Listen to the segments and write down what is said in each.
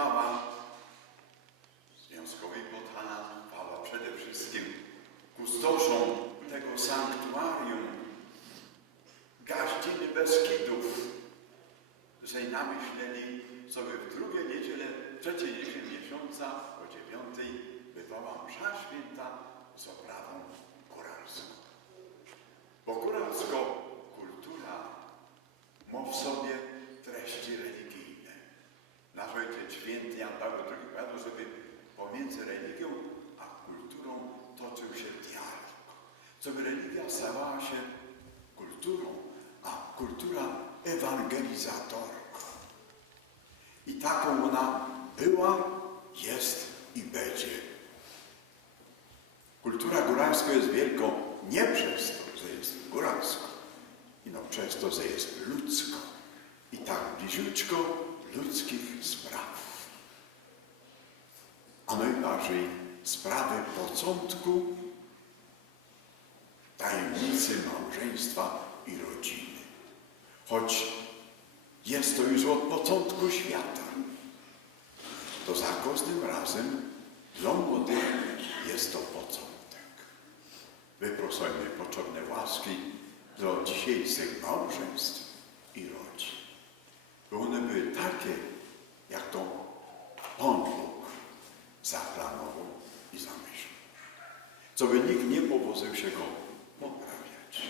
chwała związkowej podhana, chwała przede wszystkim kustoszom tego sanktuarium, gaździny Beskidów, że namyśleli sobie w drugie niedzielę, trzeciej niedzielę miesiąca o dziewiątej bywała msza święta z oprawą góralską. Bo góralsko kultura ma w sobie. Ojciec Święty Jan Paweł II powiedział, żeby pomiędzy religią a kulturą toczył się dialog. Żeby religia stawała się kulturą, a kultura ewangelizatorką. I taką ona była, jest i będzie. Kultura góralska jest wielką nie przez to, że jest góralska, ino przez to, że jest ludzko i tak bliziutko ludzkich spraw. A najbardziej sprawy początku tajemnicy małżeństwa i rodziny. Choć jest to już od początku świata, to za każdym razem dla młodych jest to początek. Wyprosujmy potrzebne łaski dla dzisiejszych małżeństw i rodzin. By one były takie, jak to Pan Bóg zaplanował i zamyślił. Co by nikt nie powozył się go poprawiać,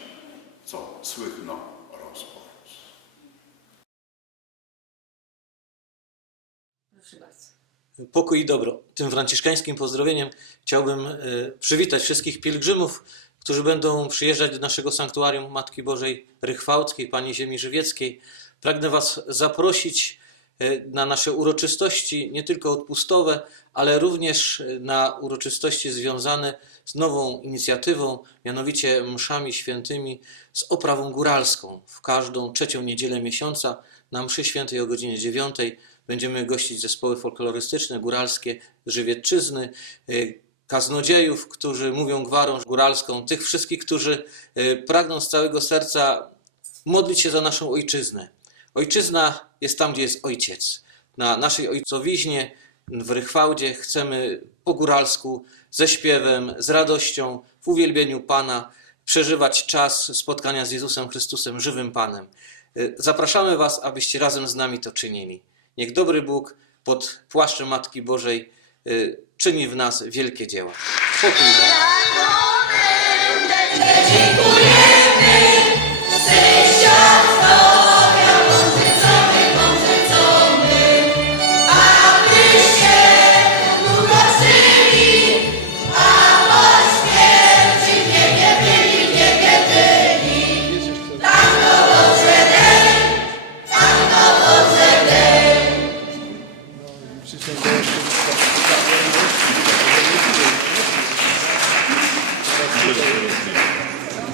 co słychno bardzo. Pokój i dobro. Tym franciszkańskim pozdrowieniem chciałbym e, przywitać wszystkich pielgrzymów, którzy będą przyjeżdżać do naszego sanktuarium Matki Bożej Rychwałckiej, Pani Ziemi Żywieckiej. Pragnę Was zaprosić e, na nasze uroczystości, nie tylko odpustowe, ale również e, na uroczystości związane z nową inicjatywą, mianowicie mszami świętymi z oprawą góralską. W każdą trzecią niedzielę miesiąca na mszy świętej o godzinie 9 będziemy gościć zespoły folklorystyczne, góralskie, żywiecczyzny, y, kaznodziejów, którzy mówią gwarą góralską, tych wszystkich, którzy pragną z całego serca modlić się za naszą ojczyznę. Ojczyzna jest tam, gdzie jest ojciec. Na naszej ojcowiźnie w Rychwałdzie chcemy po góralsku ze śpiewem, z radością, w uwielbieniu Pana przeżywać czas spotkania z Jezusem Chrystusem, żywym Panem. Y, Zapraszamy Was, abyście razem z nami to czynili. Niech dobry Bóg pod płaszczem Matki Bożej y, czyni w nas wielkie dzieła. Pokój Boże.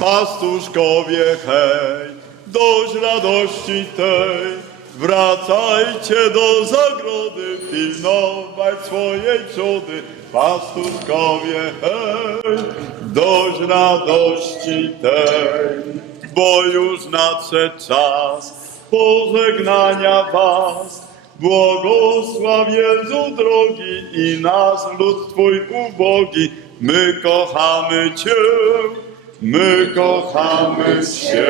Pastuszkowie, hej, dość radości tej, wracajcie do zagrody, pilnować swojej trzody. Pastuszkowie, hej, dość radości tej, bo już nadszedł czas pożegnania was. Błogosław Jezu drogi i nas lud Twój ubogi, my kochamy Cię. My kochamy Cię.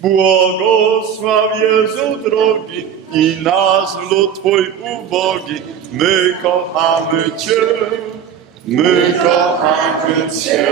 Błogosław Jezu drogi i nas lud Twój ubogi. My kochamy Cię. My kochamy Cię.